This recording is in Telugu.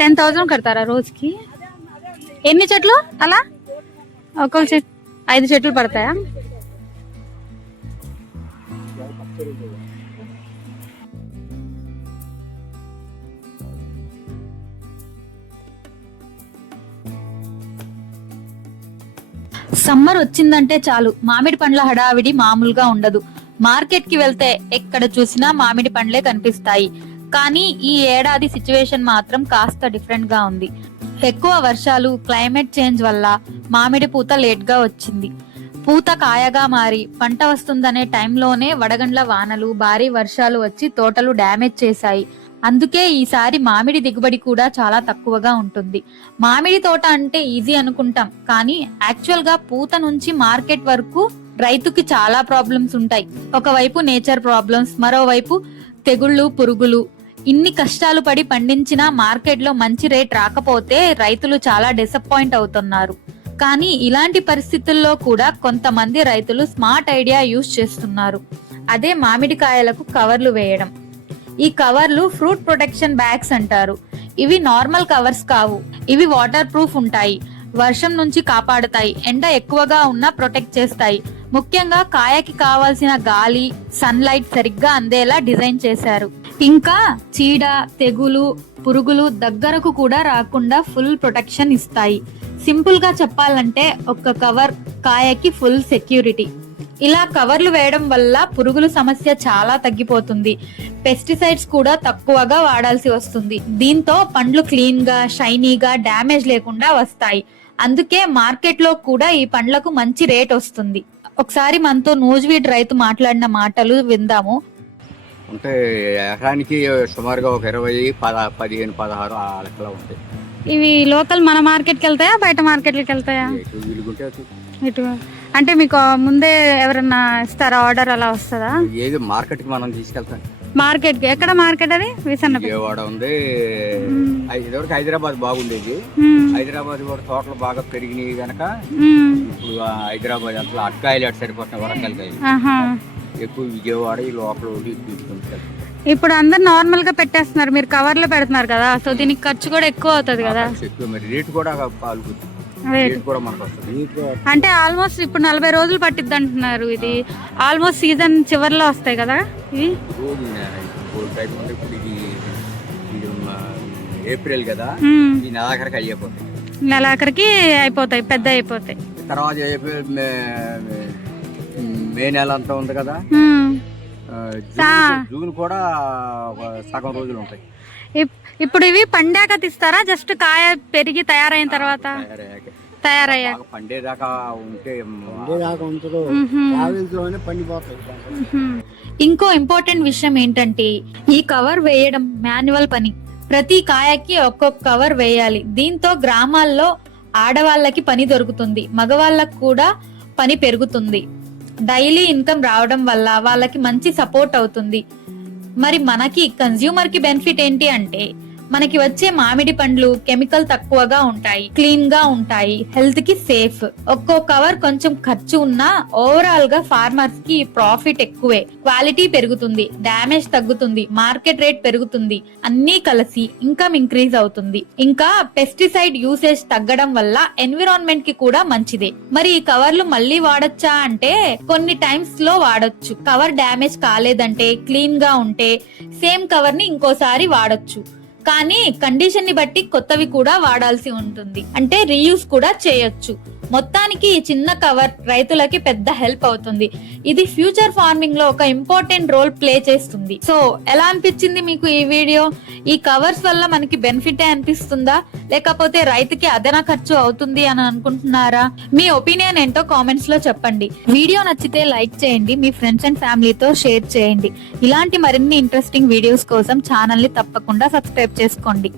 10,000 కడతారా రోజుకి? ఎన్ని చెట్లు అలా? ఒక్కొక్క చెట్టు 5 చెట్లు పడతాయా? సమ్మర్ వచ్చిందంటే చాలు మామిడి పండ్ల హడావిడి మామూలుగా ఉండదు. మార్కెట్ కి వెళ్తే ఎక్కడ చూసినా మామిడి పండ్లే కనిపిస్తాయి. కానీ ఈ ఏడాది సిచ్యువేషన్ మాత్రం కాస్త డిఫరెంట్ గా ఉంది. ఎక్కువ వర్షాలు, క్లైమేట్ చేంజ్ వల్ల మామిడి పూత లేట్ గా వచ్చింది. పూత కాయగా మారి పంట వస్తుందనే టైంలోనే వడగండ్ల వానలు, భారీ వర్షాలు వచ్చి తోటలు డ్యామేజ్ చేశాయి. అందుకే ఈసారి మామిడి దిగుబడి కూడా చాలా తక్కువగా ఉంటుంది. మామిడి తోట అంటే ఈజీ అనుకుంటాం, కానీ యాక్చువల్ గా పూత నుంచి మార్కెట్ వరకు రైతుకి చాలా ప్రాబ్లమ్స్ ఉంటాయి. ఒకవైపు నేచర్ ప్రాబ్లమ్స్, మరోవైపు తెగుళ్ళు, పురుగులు. ఇన్ని కష్టాలు పడి పండించిన మార్కెట్ లో మంచి రేట్ రాకపోతే రైతులు చాలా డిసప్పాయింట్ అవుతున్నారు. కానీ ఇలాంటి పరిస్థితుల్లో కూడా కొంతమంది రైతులు స్మార్ట్ ఐడియా యూజ్ చేస్తున్నారు. అదే మామిడికాయలకు కవర్లు వేయడం. ఈ కవర్లు ఫ్రూట్ ప్రొటెక్షన్ బ్యాగ్స్ అంటారు. ఇవి నార్మల్ కవర్స్ కావు. ఇవి వాటర్ ప్రూఫ్ ఉంటాయి, వర్షం నుంచి కాపాడుతాయి, ఎండ ఎక్కువగా ఉన్నా ప్రొటెక్ట్ చేస్తాయి. ముఖ్యంగా కాయకి కావాల్సిన గాలి, సన్లైట్ సరిగ్గా అందేలా డిజైన్ చేశారు. ఇంకా చీడ, తెగులు, పురుగులు దగ్గరకు కూడా రాకుండా ఫుల్ ప్రొటెక్షన్ ఇస్తాయి. సింపుల్ గా చెప్పాలంటే ఒక్క కవర్ కాయకి ఫుల్ సెక్యూరిటీ. ఇలా కవర్లు వేయడం వల్ల పురుగుల సమస్య చాలా తగ్గిపోతుంది. పెస్టిసైడ్స్ కూడా తక్కువగా వాడాల్సి వస్తుంది. దీంతో పండ్లు క్లీన్ గా, షైనీగా, డ్యామేజ్ లేకుండా వస్తాయి. అందుకే మార్కెట్ లో కూడా ఈ పండ్లకు మంచి రేట్ వస్తుంది. ఒకసారి మనతో నూజివీడ్ రైతు మాట్లాడిన మాటలు విందాము. అంటే ఎకరానికి సుమారుగా ఒక 20, 15, 16 ఆ లెక్కలో ఉంటాయి. ఇవి లోకల్ మన మార్కెట్కి వెళ్తాయా, బయట మార్కెట్లకి వెళ్తాయా? ఇటు అంటే మీకు ముందే ఎవరన్నా ఇస్తారా ఆర్డర్, అలా వస్తుందా? ఏది మార్కెట్ కి మనం తీసుకెళ్తాం. మార్కెట్ కి ఎక్కడ మార్కెట్ అది? విజయవాడ ఉంది. ఇదివరకు హైదరాబాద్ బాగుండేది. హైదరాబాద్ కూడా తోటలు బాగా పెరిగినాయి గనక ఇప్పుడు హైదరాబాద్ అట్లా అట్కాయలు అటు సరిపోతున్నాయి, వరంగల్ కాయలు ఎక్కువ. విజయవాడ ఈ లోపల తీసుకుంటారు. ఇప్పుడు అందరు నార్మల్ గా పెట్టేస్తున్నారు, మీరు కవర్ లో పెడుతున్నారు కదా, సో దీనికి ఖర్చు కూడా ఎక్కువ అవుతుంది కదా. మరి రేటు కూడా పాల్గొంది. అంటే ఆల్మోస్ట్ ఇప్పుడు 40 రోజులు పట్టిద్ది అంటున్నారు. ఇది ఆల్మోస్ట్ సీజన్ చివరిలో వస్తాయి కదా ఇవి. ఏప్రిల్ కదా, ఈ నెలాఖరికి అయిపోతాయి. నెలాఖరికి అయిపోతాయి, పెద్ద అయిపోతాయి. తర్వాత ఏప్రిల్, మే నెల అంతా ఉంది కదా, జూన్ కూడా సగం రోజులు ఉంటాయి. ఇప్పుడు ఇవి పండాక తీస్తారా, జస్ట్ కాయ పెరిగి తయారైన తర్వాత? తయారయ్యాక పండేదాకా ఉంటే ఇంకో ఇంపార్టెంట్ విషయం ఏంటంటే ఈ కవర్ వేయడం మాన్యువల్ పని. ప్రతి కాయకి ఒక్కొక్క కవర్ వేయాలి. దీంతో గ్రామాల్లో ఆడవాళ్ళకి పని దొరుకుతుంది, మగవాళ్ళకి కూడా పని పెరుగుతుంది. డైలీ ఇన్కమ్ రావడం వల్ల వాళ్ళకి మంచి సపోర్ట్ అవుతుంది. మరి మనకి కన్స్యూమర్ కి బెనిఫిట్ ఏంటి అంటే, మనకి వచ్చే మామిడి పండ్లు కెమికల్ తక్కువగా ఉంటాయి, క్లీన్ గా ఉంటాయి, హెల్త్ కి సేఫ్. ఒక్కో కవర్ కొంచెం ఖర్చు ఉన్నా ఓవరాల్ గా ఫార్మర్స్ కి ప్రాఫిట్ ఎక్కువే. క్వాలిటీ పెరుగుతుంది, డ్యామేజ్ తగ్గుతుంది, మార్కెట్ రేట్ పెరుగుతుంది. అన్నీ కలిసి ఇన్కమ్ ఇంక్రీజ్ అవుతుంది. ఇంకా పెస్టిసైడ్ యూసేజ్ తగ్గడం వల్ల ఎన్విరాన్మెంట్ కి కూడా మంచిదే. మరి ఈ కవర్లు మళ్ళీ వాడొచ్చా అంటే కొన్ని టైమ్స్ లో వాడొచ్చు. కవర్ డ్యామేజ్ కాలేదంటే, క్లీన్ గా ఉంటే సేమ్ కవర్ ని ఇంకోసారి వాడొచ్చు. కానీ కండిషన్ ని బట్టి కొత్తవి కూడా వాడాల్సి ఉంటుంది, అంటే రీయూజ్ కూడా చేయొచ్చు. మొత్తానికి ఈ చిన్న కవర్ రైతులకి పెద్ద హెల్ప్ అవుతుంది. ఇది ఫ్యూచర్ ఫార్మింగ్ లో ఒక ఇంపార్టెంట్ రోల్ ప్లే చేస్తుంది. సో ఎలా అనిపించింది మీకు ఈ వీడియో? ఈ కవర్స్ వల్ల మనకి బెనిఫిట్ అనిపిస్తుందా, లేకపోతే రైతుకి అదన ఖర్చు అవుతుంది అని అనుకుంటున్నారా? మీ ఒపీనియన్ ఏంటో కామెంట్స్ లో చెప్పండి. వీడియో నచ్చితే లైక్ చేయండి, మీ ఫ్రెండ్స్ అండ్ ఫ్యామిలీతో షేర్ చేయండి. ఇలాంటి మరిన్ని ఇంట్రెస్టింగ్ వీడియోస్ కోసం ఛానల్ ని తప్పకుండా సబ్స్క్రైబ్ చేసుకోండి.